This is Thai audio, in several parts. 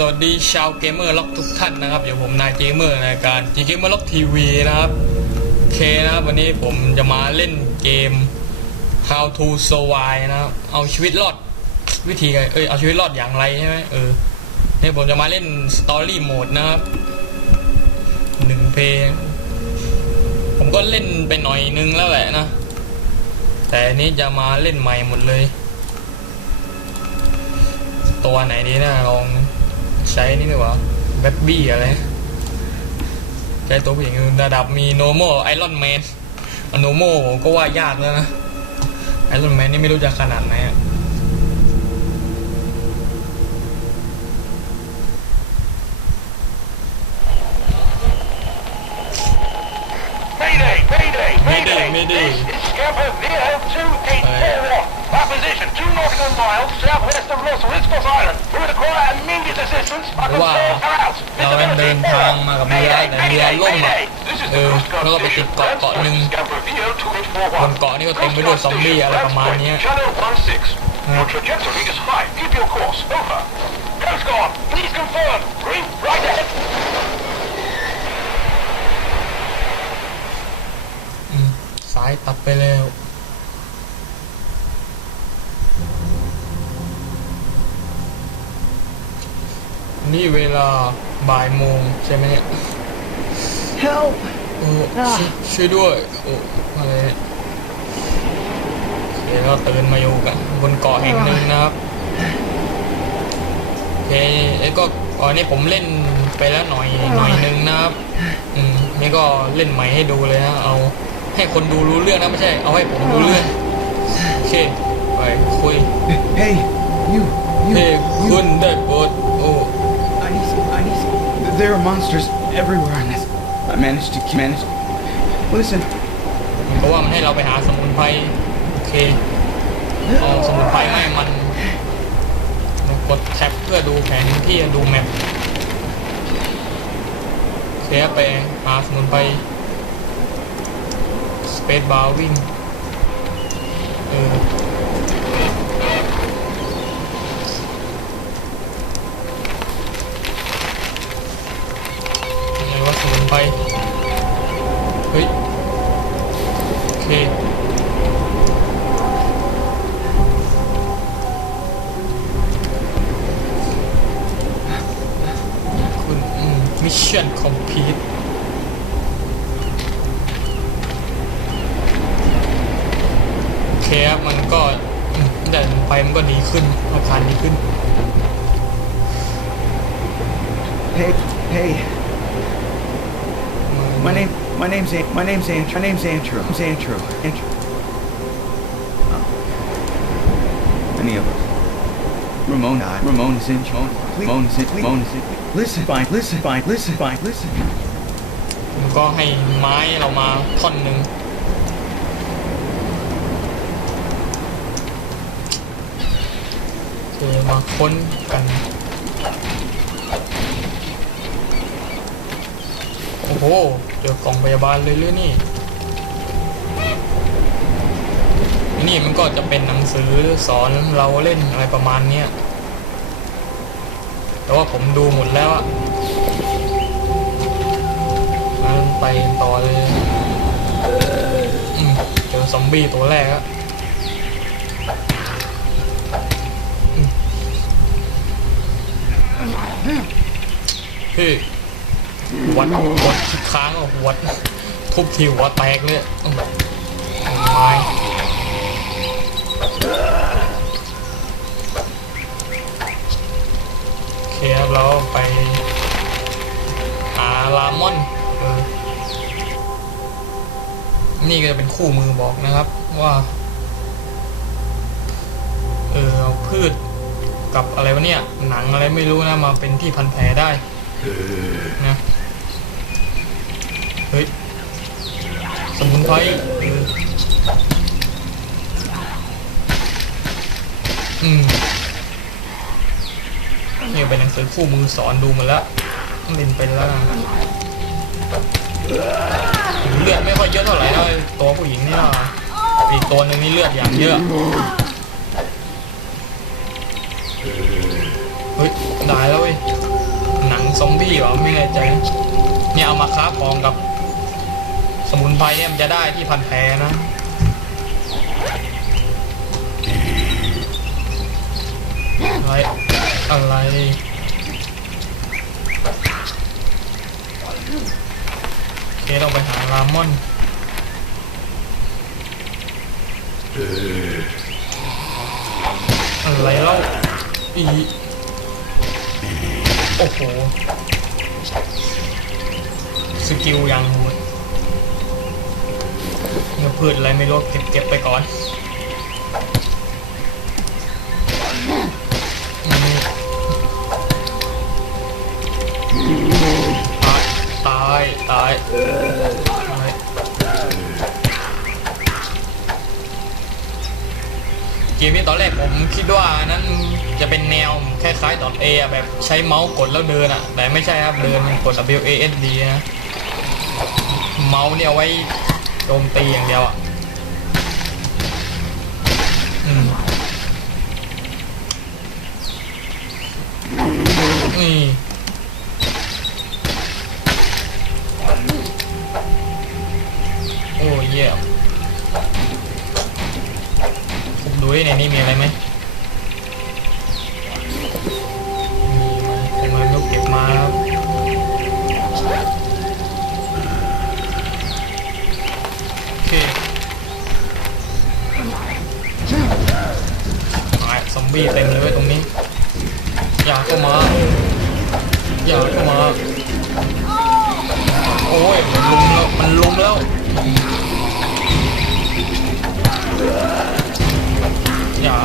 สวัสดีชาวเกมเมอร์ล็อกทุกท่านนะครับ เดี๋ยวผมนายเกมเมอร์ในการ G Gamer ล็อกทีวีนะครับโอเคนะครับ วันนี้ผมจะมาเล่นเกม How to Survive นะครับ เอาชีวิตรอดวิธีไงเอ้ยเอาชีวิตรอดอย่างไรใช่ไหมเออเนี่ยผมจะมาเล่น Story Mode นะครับหนึ่งเพลงผมก็เล่นไปหน่อยนึงแล้วแหละนะ แต่อันนี้จะมาเล่นใหม่หมดเลย ตัวไหนดีนะลอง ใช้นี่ดีกว่าแบบี้บี้อะไร ใช้ตัวผู้หญิงระดับมีโนโมไอรอนแมนโนโมก็ว่ายากแล้วนะไอรอนแมนนี่ไม่รู้จะขนาดไหนอะ Mayday! Mayday! Mayday, Mayday. This is Scamper VL2841. Our position, two nautical miles southwest of Los Riscos Island. We require immediate assistance. Our Wow. controls are out. เรากำลังเดินทางมากับเรือ Mayday, แต่เรือ Mayday, ล่มอ่ะ Mayday. This is เอ the อ Coast Guard แล้วก็ไปติ station. ดเกาะเกาะหนึ่ง Scamper บ VL2841. นเกาะนี่ก็เต็มไปด้วยซอมบี้อะไรประมาณเนี้ย Channel 16. Your trajectory is high. Keep your course. Over. Coast Guard, please confirm. Green, right ahead. สายตัดไปแล้วนี่เวลาบ่ายโมงใช่ไหมเนี่ย Help! โอ้ช่วยช่วยด้วย โอ้อะไรเนี่ยเดี๋ยวเราตื่นมาอยู่กันบนเกาะแห่งหนึ่งนะครับโอเคไอ้ก็อ๋อนี่ผมเล่นไปแล้วหน่อยหน่อยหนึงนะครับ อืมนี่ก็เล่นใหม่ให้ดูเลยนะเอา ให้คนดูรู้เรื่องนะไม่ใช่ เอาให้ผมรู้เรื่องโอเคไปคุย Hey, you, you, เฮ้ you. คุณได้โปรดโอ้ I need some, I need some. There are monsters everywhere on this. I managed to manage. Listen, เพราะว่ามันให้เราไปหาสมุนไพรโอเคเอาสมุนไพรให้มันกดแท็บเพื่อดูแผนที่ดูแมปโอเคไปหาสมุนไพร สเปซบาร์วิ่งเออ name's An- my name's Andrew. My name's Andrew. It's Andrew. Andrew. Oh. Any of us. Ramon, I, Ramon is in. Ramon, Ramon is in. Ramon is in. Listen, fine. Listen, fine. Listen, fine. Listen. มันก็ให้ไม้เรามาท่อนหนึ่งโอเคมาค้นกันโอ้โห เจอกล่องพยาบาลเลยหรือนี่ นี่มันก็จะเป็นหนังสือสอนเราเล่นอะไรประมาณเนี้ยแต่ว่าผมดูหมดแล้วอะไปต่อเลยเจอซอมบี้ตัวแรกอะอืมพี่ วัดวัดที่ค้างอะวัดทุบทีหัวแตกเลยอืมไม้โอเคครับเราไปหาลามอนนี่ก็จะเป็นคู่มือบอกนะครับว่า เออพืชกับอะไรวะเนี่ย หนังอะไรไม่รู้นะ มาเป็นที่พันแผลได้ นะเฮ้ย สมุนไพรอืมนี่เป็นหนังสือคู่มือสอนดูมาแล้วล่นไปแล้วเลือดไม่ค่อยเยอะเท่าไหร่นะตัวผู้หญิงนี่นะอีกตัวหนึ่งนี่เลือดอย่างเยอะ เฮ้ยได้แล้ว ซอมบี้หรอไม่แน่ใจเนี่ยเอามาค้าของกับ สมุนไพรเนี่ยมันจะได้ที่พันแผลนะอะไรอะไรโอเคต้องไปหารามอนอะไรเล่าอี โอ้โห สกิลยังโหดเงินพืชอะไรไม่รู้เก็บเก็บไปก่อนตาย ตาย เกมนี้ตอนแรกผมคิดว่านั้นจะเป็นแนวคล้ายๆตอนเอแบบใช้เมาส์กดแล้วเดินอะแต่ไม่ใช่ครับเดินกด W A S D นะเมาส์เนี่ยเอาไว้โจมตีอย่างเดียวอะอืมนี่ แล้วอย่า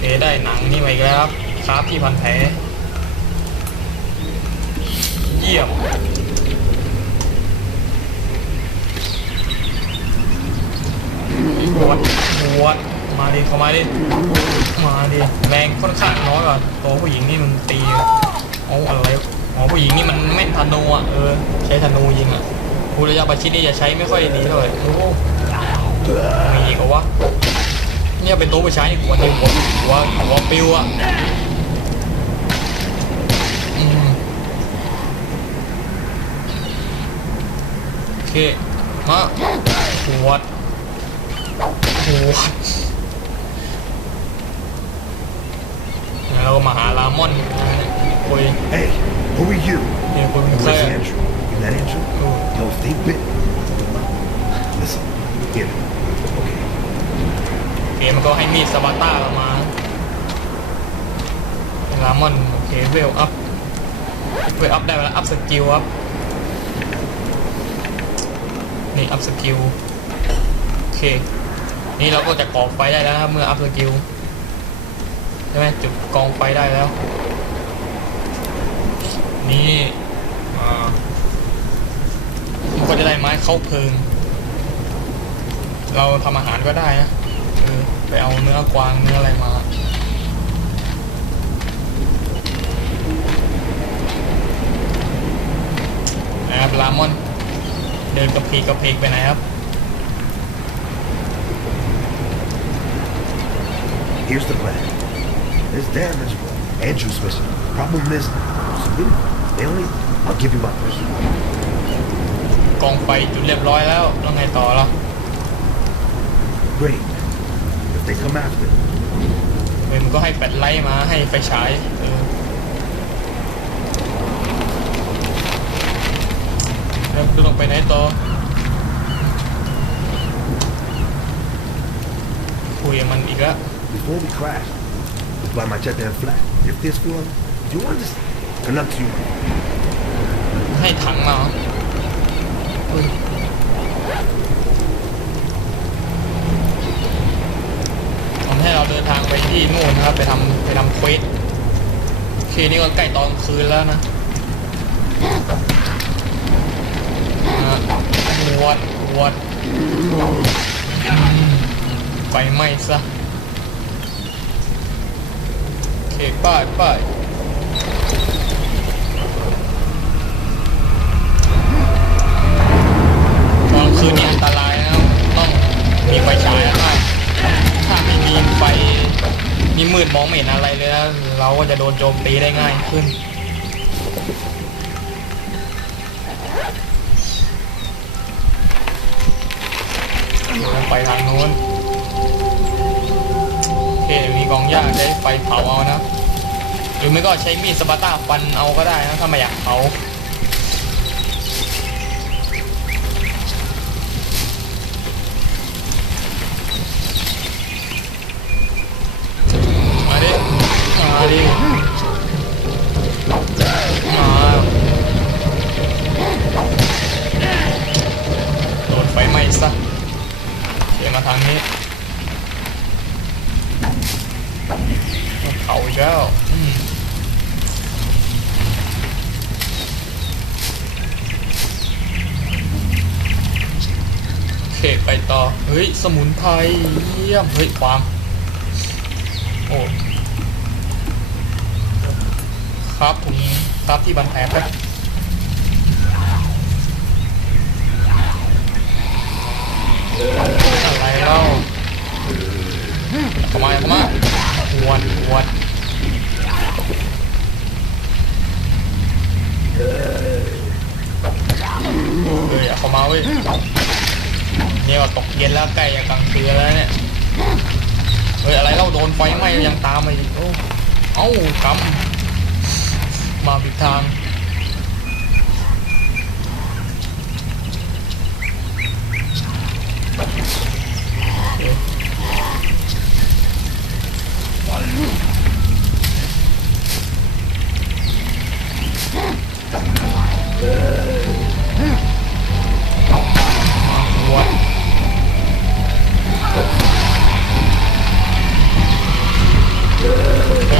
เอได้หนังนี่มาอีกแล้วครับคราฟที่พันแผลเยี่ยมหวดหวดมาดิเข้ามาดิมาดิแรงค่อนข้างน้อยกว่าตัวผู้หญิงนี่มันตีเอาอะไร อ๋อผู้หญิงนี่มันแม่นธนูอะเออใช้ธนูยิงอะผู้ระยะประชิดนี่จะใช้ไม่ค่อยดีเท่าไหร่โอ้โหมีอีกเหรอวะเนี่ยเป็นตัวผู้ชายนี่หัวหนึ่งหัวหัวหัวปิวอะโอเคมาหัวดโอ้โหแล้วเราก็มาหาลามอนคุย Hey, who are you? เนี่ยคุยเป็นใคร Where's อะ Andrew? You met Andrew? Oh. Yo, if they bit, listen, here. Okay. เกมมันก็ให้มีดสปาร์ต้าเรามาลามอนโอเคเวลอัพเวลอัพได้แล้วอัพสกิลอัพนี่อัพสกิลโอเค นี่เราก็จะก่อไฟได้แล้วนะครับเมื่ออัพสกิลใช่ไหมจุดกองไฟได้แล้ว นี่อ่ามันก็จะได้ไม้เข้าเพิง เราทำอาหารก็ได้นะไปเอาเนื้อกวางเนื้ออะไรมานะครับลามอน เดินกระเพกกระเพกไปไหนครับ Here's the plan. There's damage, but Andrew's missing. Problem is, civilian. They only, I'll give you my person. กองไฟจุดเรียบร้อยแล้วแล้วไงต่อล่ะ Great. If they come after, เฮ้ยมันก็ให้แปดไลท์มาให้ไฟฉายเออแล้วจะต้องไปไหนต่อคุยกับมันอีกแล้ว before we crash, fly my jet down flat. If this feeling, do you understand? And up to you. ให้ถังมาเหรอเฮ้ยมันให้เราเดินทางไปที่นู่นนะครับ ไปทำไปทำเควสโอเคนี่ก็ใกล้ตอนคืนแล้วนะอะวดวดไฟไหม้ซะโอเคป้ายป้าย มองไม่เห็นอะไรเลยนะเราก็จะโดนโจมตีได้ง่ายขึ้น ไปทางโน้นโอเคมีกองหญ้าใช้ไฟเผาเอานะ หรือไม่ก็ใช้มีดสปาต้าฟันเอาก็ได้นะถ้าไม่อยากเผา สมุนไพรเยี่ยมเฮ้ยความโอ้ครับผมครับที่บันแผลไปอะไรเล่าเข้ามาเข้ามาหวดหวดเฮ้ยเข้ามาเว้ย เนี่ยตกเย็นแล้วใกล้จะกลางคืนแล้วเนี่ยเฮ้ยอะไรเล่าโดนไฟไหม้ยังตามมาอีกโอ้เอ้ากำมาผิดทางหัว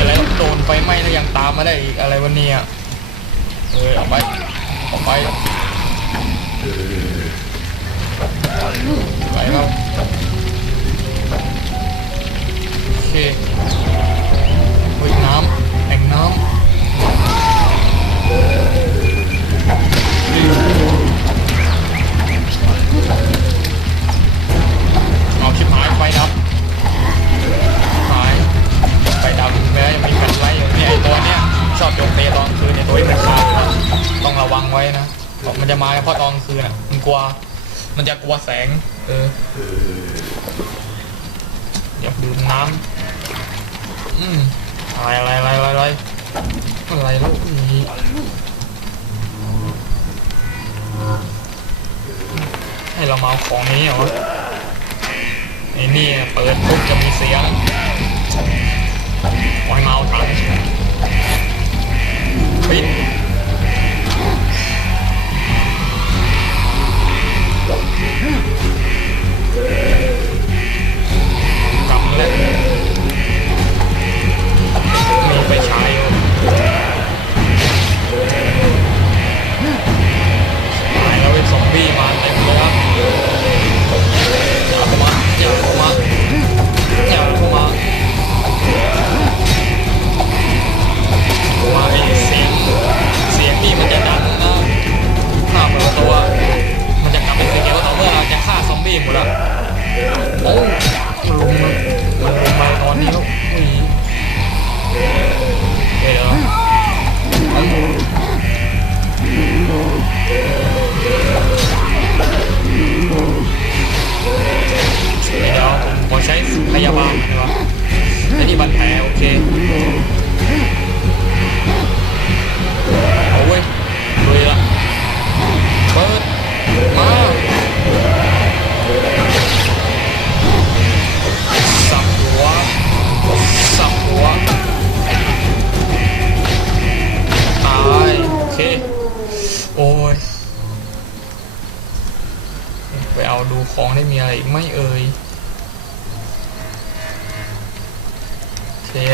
อะไรโดนไฟไหม้แล้วยังตามมาได้อีกอะไรวันนี้อะเออออกไปออกไปไป แสง เอออยากดื่มน้ำอืมอะไรอะไรอะไรอะไรอะไรอะไรลูกนี้ให้เรามาเอาของนี้เหรอไอ้นี่เปิดปุ๊บจะมีเสียงไว้มาเอาตังค์ปิด กลั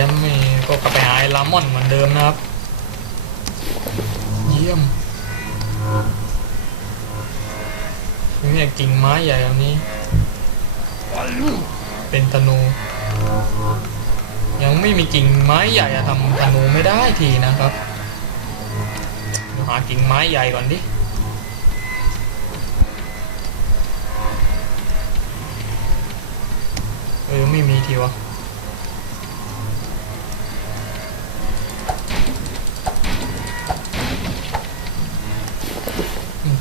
มมีก็กลับไปหาไอ้ลามอนเหมือนเดิมนะครับ เยี่ยมเนี่ยกิ่งไม้ใหญ่แบบนี้ เป็นธนู ยังไม่มีกิ่งไม้ใหญ่อะทำธนูไม่ได้ทีนะครับหากิ่งไม้ใหญ่ก่อนดิเออไม่มีทีวะ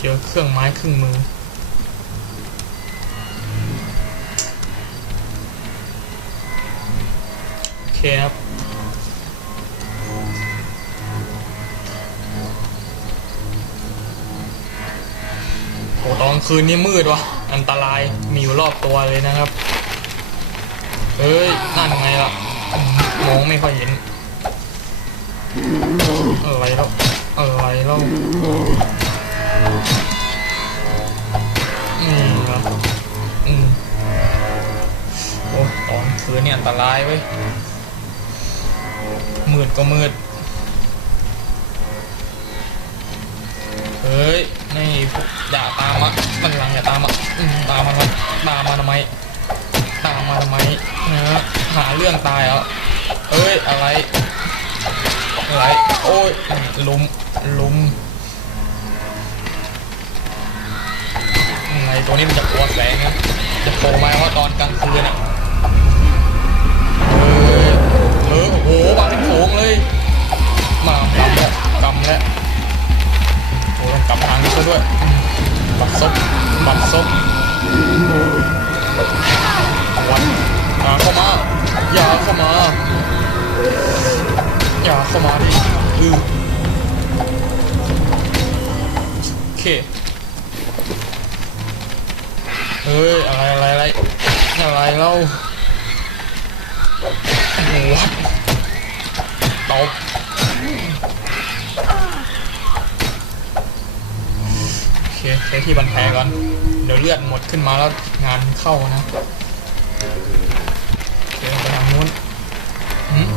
เจอเครื่องไม้เครื่องมือ โอเคครับโอ้ตอนกลางคืนนี่มืดวะอันตรายมีอยู่รอบตัวเลยนะครับ เฮ้ย นั่นไงล่ะ มองไม่ค่อยเห็น อะไรแล้วอะไรแล้ว คืนเนี่ยอันตรายเว้ยมืดก็มืด เฮ้ย นี่อย่าตามมามันหลังอย่าตามมาอืมตามมาทำตามมาทำไม ตามมาทำไมนะหาเรื่องตายเหรอเอ้ย อะไร อะไร โอ้ย ลุม ลุมอะไรตัวนี้มันจะกลัวแสงนะจะโผล่มาว่าตอนกลางคืนอะ โอ้โหมาเป็นโขง คใช้ที่บันแผลก่อน เดี๋ยวเลือดหมดขึ้นมาแล้วงานเข้านะโอเคไปทางนู้นหืม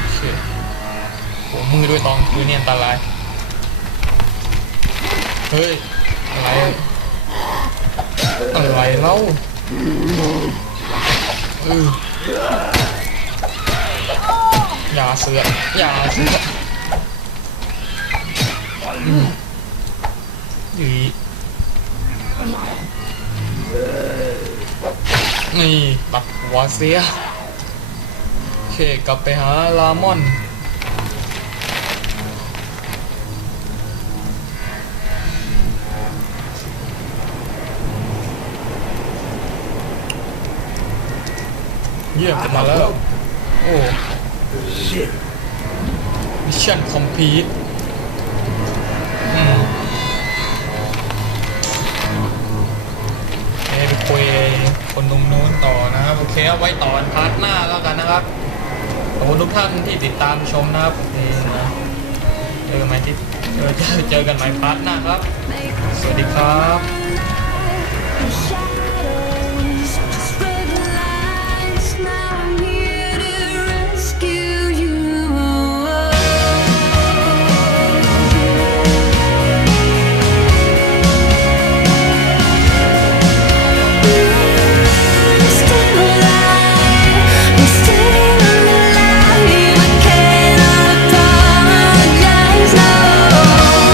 โอเคโหมือด้วยตองคือเนี่ยอันตราย เฮ้ย อะไร อะไรเล่าเอออย่าเสือกอย่าเสือก อืมอีนี่ตัดหัวเสียโอเคกลับไปหาลามอนเยี่ยมมาแล้ว โอ้มิชชั่นคอมพลีท ตรงนู้นต่อนะครับ โอเคเอาไว้ต่อพาร์ทหน้าแล้วกันนะครับขอบคุณทุกท่านที่ติดตามชมนะครับโอเคนะเจอกันใหม่ที่เจอเจอเจอกันใหม่พาร์ทหน้าครับ สวัสดีครับ